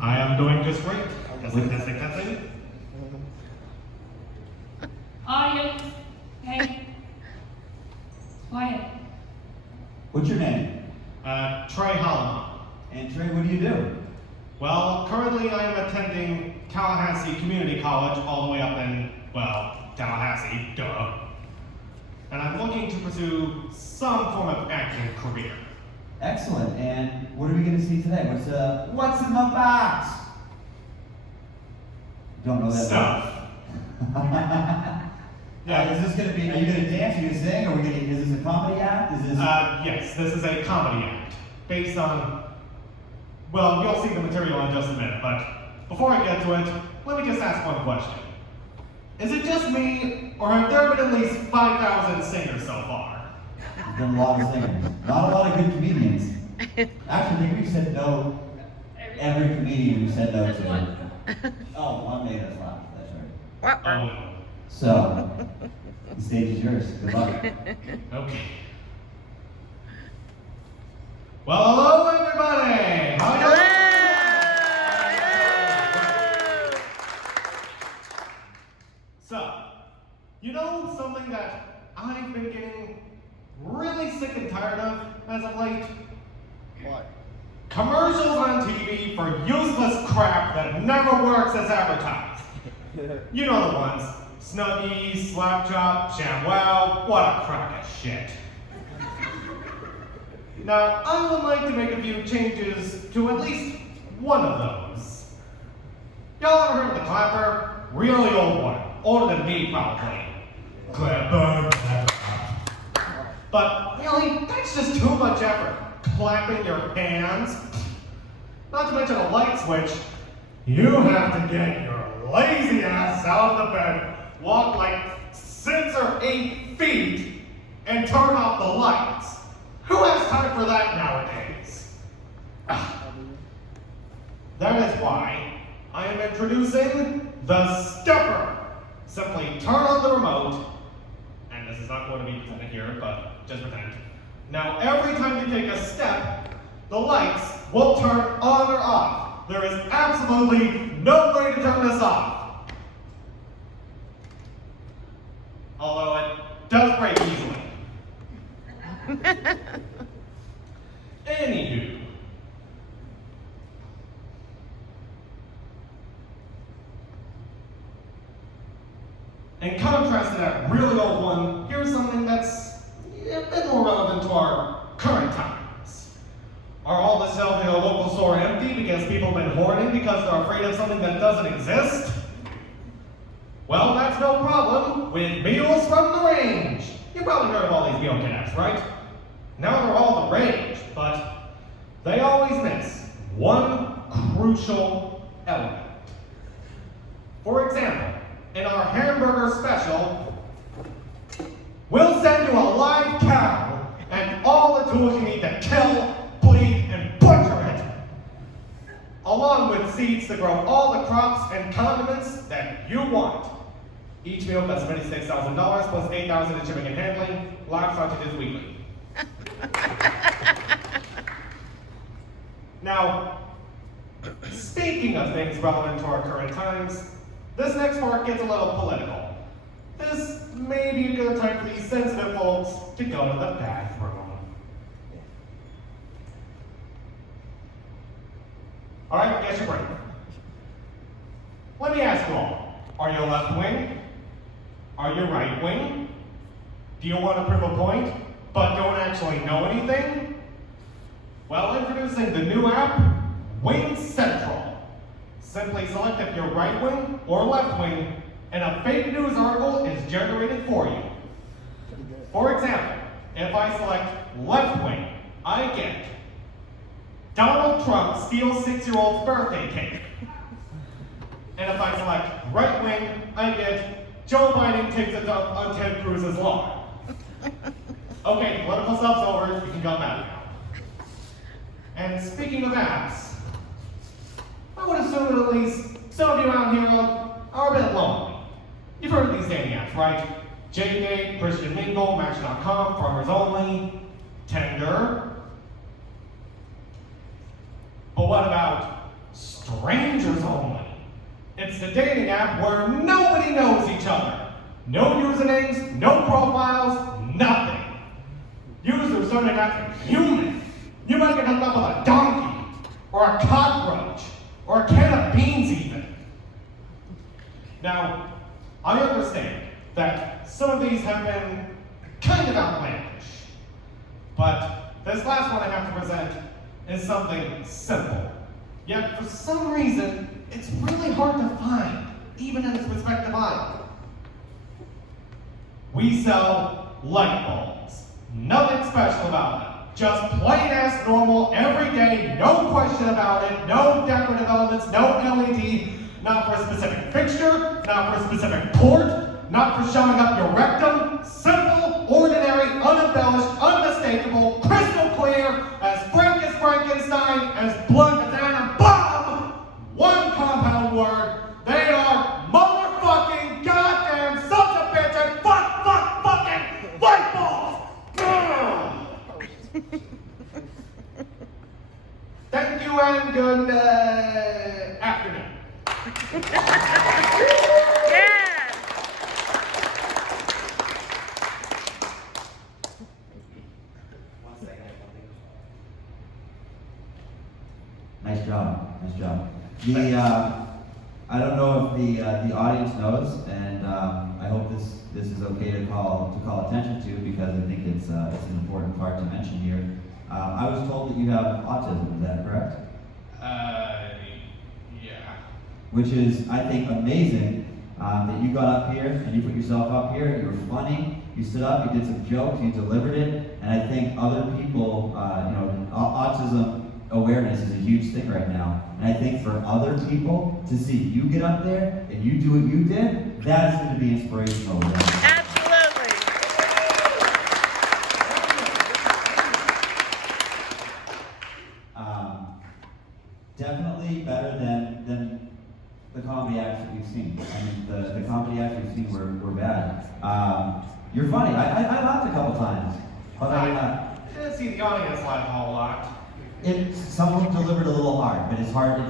I am doing just great. Testing. Audience, hey, quiet. What's your name? Trey Holloman. And Trey, what do you do? Well, currently I am attending Tallahassee Community College all the way up in, well, Tallahassee, duh. And I'm looking to pursue some form of acting career. Excellent. And what are we going to see today? What's in my box? Don't know that. Stuff. Yeah. Is this going to be? Are you going to dance? Are you going to sing? Is this a comedy act? Is this? Yes, this is a comedy act based on. Well, you'll see the material in just a minute, but before I get to it, let me just ask one question. Is it just me, or have there been at least 5,000 singers so far? There's been a lot of singers. Not a lot of good comedians. Actually, I think we've said no. Every comedian we've said no to. Oh, one made us laugh. That's right. Oh, So, the stage is yours. Good luck. okay. Well, hello everybody! How you doing? So, you know something that I've been getting really sick and tired of as of late? What? Commercials on TV for useless crap that never works as advertised. You know the ones. Snuggies, Slapchop, ShamWow, what a crock of shit. Now, I would like to make a few changes to at least one of those. Y'all ever heard of the Clapper? Really old one. Older than me, probably. Clapper. But really, that's just too much effort. Clapping your hands. Not to mention a light switch. You have to get your lazy ass out of the bed, walk like 6 or 8 feet, and turn off the lights. Who has time for that nowadays? That is why I am introducing the stepper. Simply turn on the remote, and this is not going to be presented here, but just pretend. Now, every time you take a step, the lights will turn on or off. There is absolutely no way to turn this off. Although it does break easily. Anywho. In contrast to that really old one, here's something that's a bit more relevant to our current times. Are all the shelves in a local store empty because people have been hoarding because they're afraid of something that doesn't exist? Well, that's no problem with meals from the range. You've probably heard of all these meal kits, right? Now they're all the rage, but they always miss one crucial element. For example, in our hamburger special, we'll send you a live cow and all the tools you need to kill, bleed, and butcher it, along with seeds to grow all the crops and condiments that you want. Each meal costs $76,000 plus $8,000 in shipping and handling. Live sausages weekly. Now, speaking of things relevant to our current times, this next part gets a little political. This may be a good time for these sensitive folks to go to the bathroom. Alright, guess your break. Let me ask you all, are you left wing? Are you right wing? Do you want to prove a point, but don't actually know anything? Well, introducing the new app, Wing Central. Simply select if you're right wing or left wing, and a fake news article is generated for you. For example, if I select left wing, I get Donald Trump steals 6-year-old's birthday cake. And if I select right wing, I get Joe Biden takes a dump on Ted Cruz's lawn. Okay, political stuff's over, you can come back now. And speaking of apps, I would assume that at least some of you out here are a bit lonely. You've heard of these dating apps, right? JDate, Christian Mingle, Match.com, Farmers Only, Tinder. But what about Stray? strangers only. It's the dating app where nobody knows each other. No usernames, no profiles, nothing. Users don't act human. You might get hooked up with a donkey, or a cockroach, or a can of beans even. Now, I understand that some of these have been kind of outlandish, but this last one I have to present is something simple. Yet, for some reason, it's really hard to find, even in its respective aisle. We sell light bulbs. Nothing special about them. Just plain-ass normal, everyday, no question about it, no decorative elements, no LED, not for a specific fixture, not for a specific port, not for showing up your rectum. Simple, ordinary, unembellished, unmistakable, crystal clear, as frank as Frankenstein, as blunt as Anna Bomb. One compound word. They are motherfucking goddamn sons of bitch and fucking light bulbs. Thank you and good afternoon. Yeah. Nice job, nice job. I don't know if the audience knows, and I hope this is okay to call attention to, because I think it's an important part to mention here. I was told that you have autism. Is that correct? Yeah. Which is, I think, amazing that you got up here and you put yourself up here. You were funny. You stood up. You did some jokes. You delivered it. And I think other people, autism awareness is a huge thing right now. And I think for other people to see you get up there and you do what you did, that is going to be inspirational. Absolutely. Definitely better than the comedy acts that we've seen. I mean, the comedy acts we've seen were bad. You're funny. I laughed a couple times. But I didn't see the audience laugh a whole lot. Some of them delivered a little hard, but it's hard.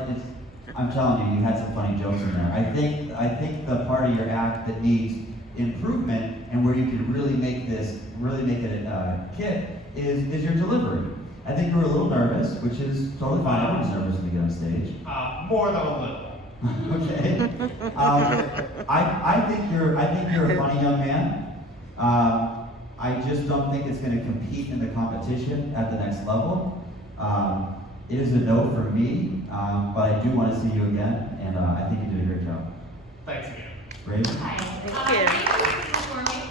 I'm telling you, you had some funny jokes in there. I think the part of your act that needs improvement and where you can really make it hit is your delivery. I think you were a little nervous, which is totally fine. Everyone's nervous when you get on stage. More than a little. Okay. I think you're a funny young man. I just don't think it's going to compete in the competition at the next level. It is a no for me, but I do want to see you again, and I think you did a great job. Thanks again. Great. Thank Hi. you. Thank you for performing.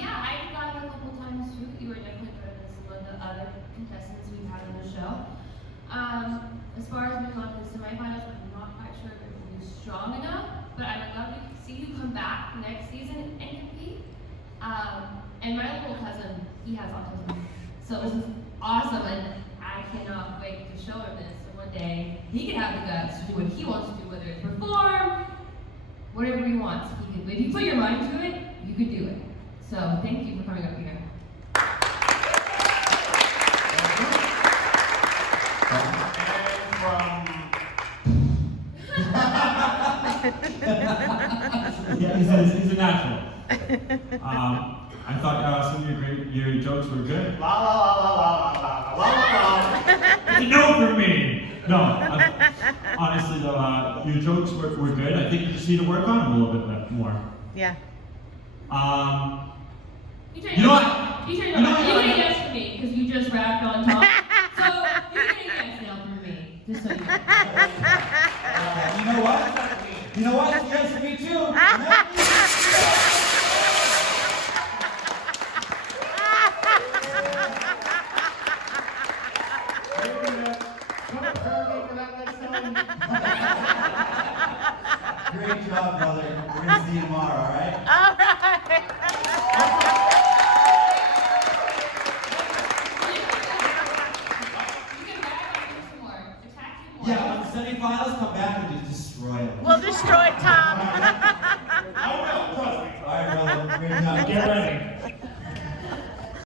Yeah, I got it a couple times too. You were definitely better than some of the other contestants we've had on the show. As far as moving on to the semifinals, I'm not quite sure if it will be strong enough, but I would love to see you come back next season and compete. And my little cousin, he has autism, so this is awesome, and I cannot wait to show him this. So one day he can have the guts to do what he wants to do, whether it's perform, whatever he wants. If you put your mind to it, you could do it. So thank you for coming up here. And He's a natural. I thought some of your jokes were good. La la la la la la la la la. It's a no for me. No, honestly though, your jokes were good. I think you just need to work on them a little bit more. Yeah. You know what? You get a yes for me because you just rapped on top. So you get a yes now from me, just so you know. You know what? You know what? Yes, for me too. Great job, brother. We're gonna see you tomorrow, all right? All right. You can rap on him some more, attack him more. Yeah, when the semifinals come back and just destroy it. We'll destroy Tom. Oh no, trust me. All right, brother. Great job. Get ready.